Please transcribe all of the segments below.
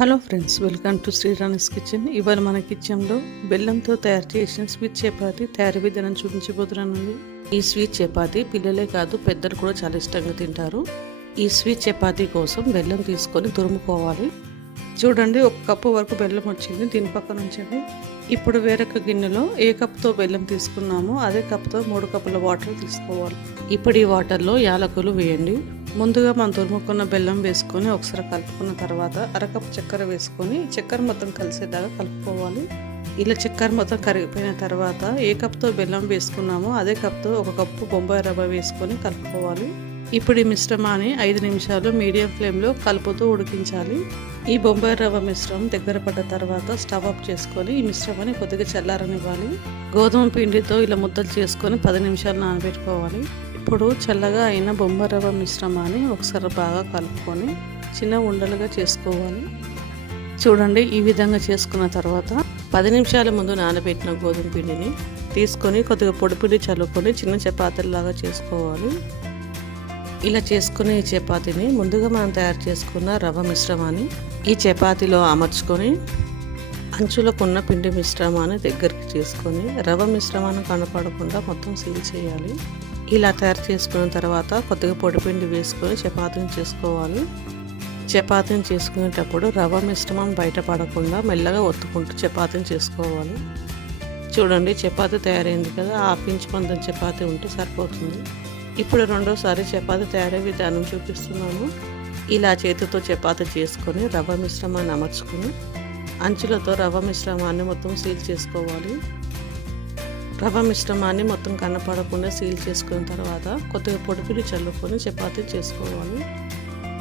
Hello friends, welcome to Srirani's kitchen. ఇవాళ మన కిచెన్లో బెల్లంతో తయారు చేసిన స్వీట్ చపాతీ తయారీ విధానం చూపించబోతున్నాను. ఈ స్వీట్ చపాతీ పిల్లలే కాదు పెద్దలు కూడా చాలా ఇష్టంగా తింటారు. ఈ స్వీట్ చపాతీ కోసం బెల్లం తీసుకొని తురుముకోవాలి. చూడండి, 1 కప్పు వరకు బెల్లం వచ్చింది. దీని పక్కన ఉంచండి. ఇప్పుడు వేరొక గిన్నెలో ఏ కప్తో బెల్లం తీసుకున్నామో అదే కప్తో 3 కప్పుల వాటర్ తీసుకోవాలి. ఇప్పుడు ఈ వాటర్లో యాలకులు వేయండి. ముందుగా మనం తురుముకున్న బెల్లం వేసుకొని ఒకసారి కలుపుకున్న తర్వాత అరకప్పు చక్కెర వేసుకొని చక్కెర మొత్తం కలిసేలాగా కలుపుకోవాలి. ఇలా చక్కెర మొత్తం కరిగిపోయిన తర్వాత ఏ కప్తో బెల్లం వేసుకున్నామో అదే కప్తో 1 కప్పు బొంబాయి రవ్వ వేసుకొని కలుపుకోవాలి. ఇప్పుడు ఈ మిశ్రమాన్ని 5 నిమిషాలు మీడియం ఫ్లేమ్లో కలుపుతూ ఉడికించాలి. ఈ బొంబాయి రవ్వ మిశ్రమం దగ్గర పడ్డ తర్వాత స్టవ్ ఆఫ్ చేసుకొని ఈ మిశ్రమాన్ని కొద్దిగా చల్లారనివ్వాలి. గోధుమ పిండితో ఇలా ముద్దలు చేసుకొని 10 నిమిషాలు నానబెట్టుకోవాలి. ఇప్పుడు చల్లగా అయిన బొంబాయి రవ్వ మిశ్రమాన్ని ఒకసారి బాగా కలుపుకొని చిన్న ఉండలుగా చేసుకోవాలి. చూడండి, ఈ విధంగా చేసుకున్న తర్వాత 10 నిమిషాల ముందు నానబెట్టిన గోధుమ పిండిని తీసుకొని కొద్దిగా పొడి పిండి చల్లుకొని చిన్న చపాతీలాగా చేసుకోవాలి. ఇలా చేసుకునే ఈ చపాతీని ముందుగా మనం తయారు చేసుకున్న రవ్వ మిశ్రమాన్ని ఈ చపాతీలో అమర్చుకొని అంచులకున్న పిండి మిశ్రమాన్ని దగ్గరికి చేసుకొని రవ్వ మిశ్రమాన్ని కనపడకుండా మొత్తం సీల్ చేయాలి. ఇలా తయారు చేసుకున్న తర్వాత కొద్దిగా పొడిపిండి వేసుకొని చపాతీని చేసుకోవాలి. చపాతీని చేసుకునేటప్పుడు రవ్వ మిశ్రమం బయటపడకుండా మెల్లగా ఒత్తుకుంటూ చపాతీని చేసుకోవాలి. చూడండి, చపాతీ తయారైంది కదా, 1/2 ఇంచ్ మందం చపాతీ ఉంటే సరిపోతుంది. ఇప్పుడు రెండోసారి చపాతీ తయారీ విధానం చూపిస్తున్నాను. ఇలా చేతితో చపాతీ చేసుకొని రవ్వ మిశ్రమాన్ని అమర్చుకొని అంచులతో రవ్వ మిశ్రమాన్ని మొత్తం సీల్ చేసుకోవాలి. రవ్వ మిశ్రమాన్ని మొత్తం కనపడకుండా సీల్ చేసుకున్న తర్వాత కొద్దిగా పొడిపిండి చల్లుకొని చపాతీ చేసుకోవాలి.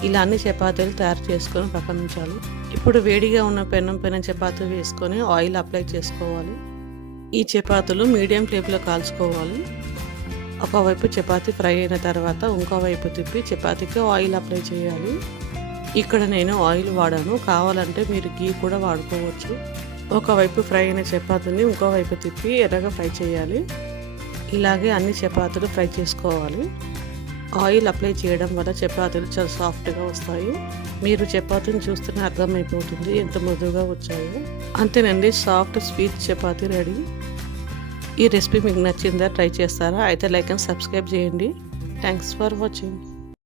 ఇలా అన్ని చపాతీలు తయారు చేసుకొని పక్కన ఉంచాలి. ఇప్పుడు వేడిగా ఉన్న పెనం పైన చపాతీ వేసుకొని ఆయిల్ అప్లై చేసుకోవాలి. ఈ చపాతీలు మీడియం ఫ్లేమ్లో కాల్చుకోవాలి. ఒకవైపు చపాతీ ఫ్రై అయిన తర్వాత ఇంకోవైపు తిప్పి చపాతీకి ఆయిల్ అప్లై చేయాలి. ఇక్కడ నేను ఆయిల్ వాడాను, కావాలంటే మీరు గీ కూడా వాడుకోవచ్చు. ఒకవైపు ఫ్రై అయిన చపాతీని ఇంకోవైపు తిప్పి ఎర్రగా ఫ్రై చేయాలి. ఇలాగే అన్ని చపాతీలు ఫ్రై చేసుకోవాలి. ఆయిల్ అప్లై చేయడం వల్ల చపాతీలు చాలా సాఫ్ట్గా వస్తాయి. మీరు చపాతీని చూస్తేనే అర్థమైపోతుంది ఎంత మృదువుగా వచ్చాయో. అంతేనండి, సాఫ్ట్ స్వీట్ చపాతీ రెడీ. ఈ రెసిపీ మీకు నచ్చిందా? ట్రై చేస్తారా? అయితే లైక్ అండ్ సబ్స్క్రైబ్ చేయండి. Thanks for watching.